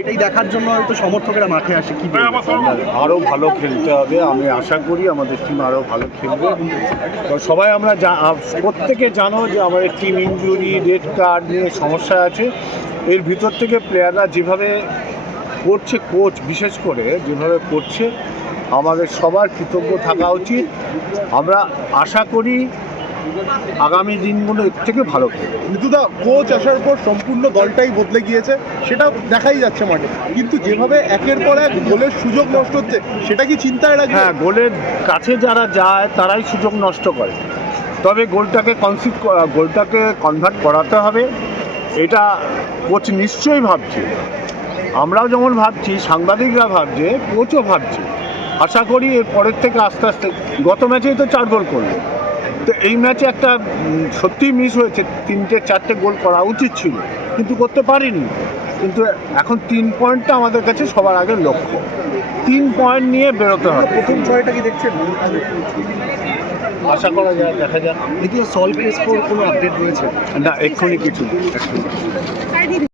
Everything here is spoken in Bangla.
এটাই দেখার জন্য হয়তো সমর্থকেরা মাঠে আসে। কি আরও ভালো খেলতে হবে, আমি আশা করি আমাদের টিম আরও ভালো খেলবে। তো সবাই আমরা প্রত্যেকে জানো যে আমাদের টিম ইনজুরি, রেড কার্ড নিয়ে সমস্যা আছে। এর ভিতর থেকে প্লেয়াররা যেভাবে করছে, কোচ বিশেষ করে যেভাবে করছে, আমাদের সবার কৃতজ্ঞ থাকা উচিত। আমরা আশা করি আগামী দিনগুলো এর থেকে ভালো খেলবে। ঋতুদা, কোচ আসার পর সম্পূর্ণ দলটাই বদলে গিয়েছে, সেটা দেখাই যাচ্ছে মাঠে, কিন্তু যেভাবে একের পর এক গোলের সুযোগ নষ্ট হচ্ছে, সেটা কি চিন্তায় রাখবে? হ্যাঁ, গোলের কাছে যারা যায় তারাই সুযোগ নষ্ট করে, তবে গোলটাকে কনভার্ট করাতে হবে, এটা কোচ নিশ্চয়ই ভাবছে। আমরাও যেমন ভাবছি, সাংবাদিকরা ভাবছে, কোচও ভাবছে। আশা করি এর পরের থেকে আস্তে আস্তে, গত ম্যাচেই তো 4 গোল করলো, তো এই ম্যাচে একটা সত্যিই মিস হয়েছে, 3-4টে গোল করা উচিত ছিল কিন্তু করতে পারিনি। কিন্তু এখন 3 পয়েন্টটা আমাদের কাছে সবার আগে লক্ষ্য, 3 পয়েন্ট নিয়ে বেরোতে হবে। প্রথম ছয়টা কি দেখছেন? আশা করা যায়, দেখা যাক। দ্বিতীয় সলভ কেস কোনো আপডেট রয়েছে না, এক্ষুনি কিছু নেই।